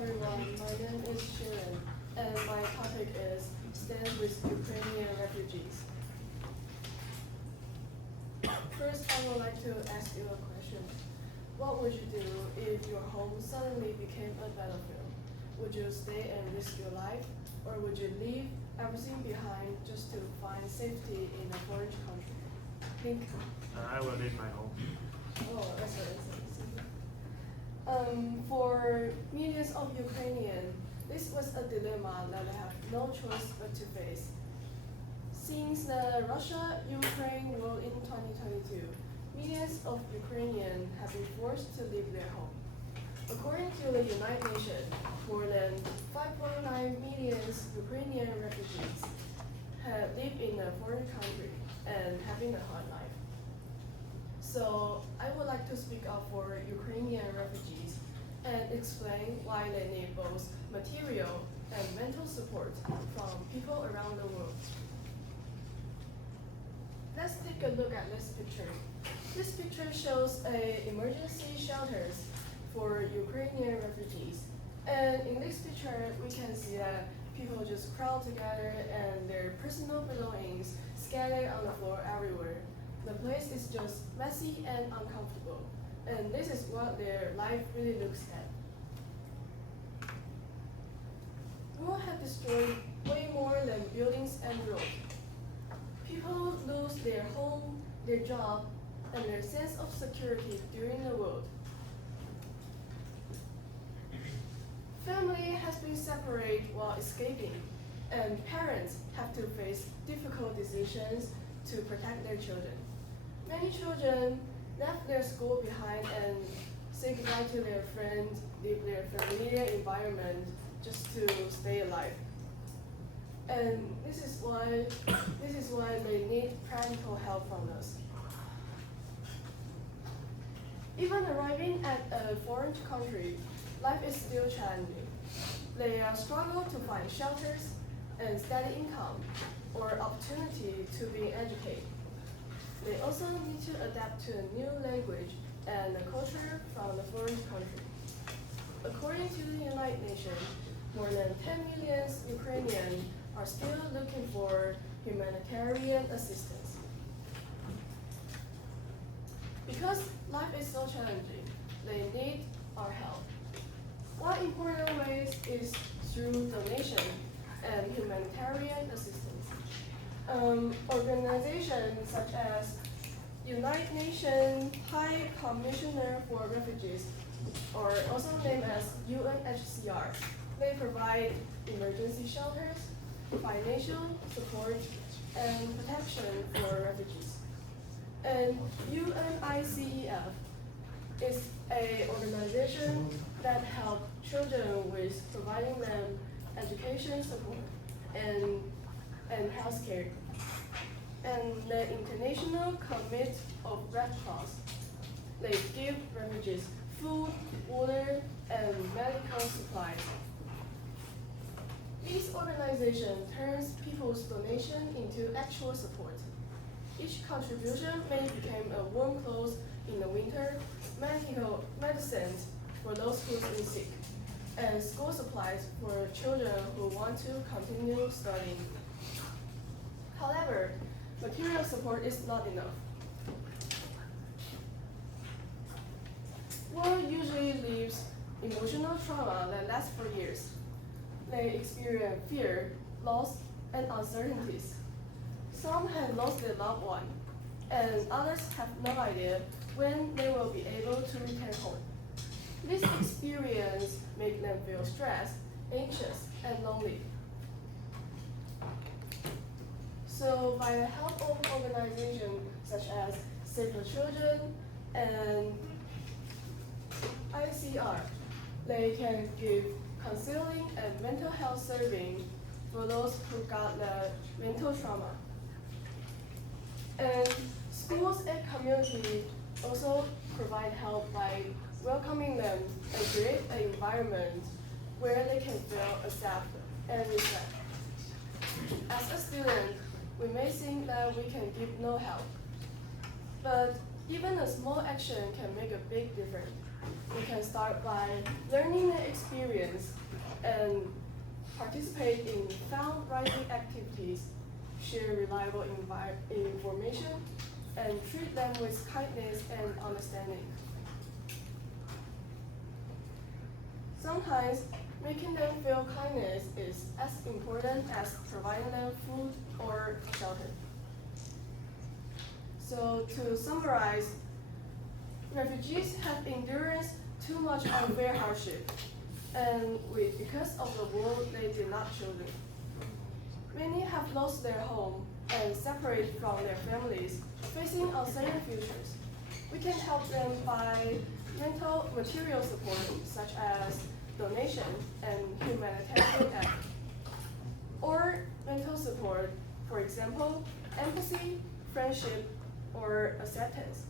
everyone, my name is Sharon, and my topic is Stand with Ukrainian Refugees. First, I would like to ask you a question. What would you do if your home suddenly became a battlefield? Would you stay and risk your life, or would you leave everything behind just to find safety in a foreign country? Think. I will leave my home. Oh, that's easy. For millions of Ukrainians, this was a dilemma that they have no choice but to face. Since the Russia-Ukraine war in 2022, millions of Ukrainians have been forced to leave their home. According to the United Nations, more than 5.9 million Ukrainian refugees have lived in a foreign country and having a hard life. So I would like to speak up for Ukrainian refugees and explain why they need both material and mental support from people around the world. Let's take a look at this picture. This picture shows emergency shelters for Ukrainian refugees. And in this picture, we can see that people just crowd together and their personal belongings scattered on the floor everywhere. The place is just messy and uncomfortable, and this is what their life really looks like. War has destroyed way more than buildings and roads. People lose their home, their job, and their sense of security during the war. Family has been separated while escaping, and parents have to face difficult decisions to protect their children. Many children left their school behind and say goodbye to their friends, leave their familiar environment just to stay alive. And this is why they need practical help from us. Even arriving at a foreign country, life is still challenging. They struggle to find shelters and steady income or opportunity to be educated. They also need to adapt to a new language and a culture from the foreign country. According to the United Nations, more than 10 million Ukrainians are still looking for humanitarian assistance. Because life is so challenging, they need our help. One important way is through donation and humanitarian assistance. Organizations such as United Nations High Commissioner for Refugees, or also named as UNHCR, they provide emergency shelters, financial support, and protection for refugees. And UNICEF is an organization that helps children with providing them education support and health care. And the International Committee of Red Cross, they give refugees food, water, and medical supplies. This organization turns people's donation into actual support. Each contribution may become a warm clothes in the winter, medical medicines for those who are sick, and school supplies for children who want to continue studying. However, material support is not enough. War usually leaves emotional trauma that lasts for years. They experience fear, loss, and uncertainties. Some have lost their loved one, and others have no idea when they will be able to return home. This experience makes them feel stressed, anxious, and lonely. So by the help of organizations such as Save the Children and ICR, they can give counseling and mental health serving for those who got the mental trauma. And schools and community also provide help by welcoming them and create an environment where they can feel accepted and respect. As a student, we may think that we can give no help, but even a small action can make a big difference. We can start by learning the experience and participate in fundraising activities, share reliable information, and treat them with kindness and understanding. Sometimes, making them feel kindness is as important as providing them food or shelter. So to summarize, refugees have endured too much unfair hardship, and because of the war they did not choose. Many have lost their home and separated from their families, facing uncertain futures. We can help them by mental material support such as donation and humanitarian aid, or mental support, for example, empathy, friendship, or acceptance.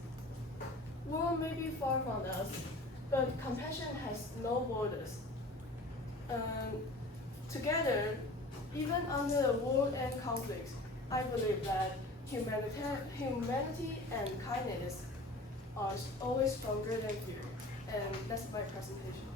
War may be far from us, but compassion has no borders. Together, even under the war and conflict, I believe that humanity and kindness are always stronger than fear. And that's my presentation.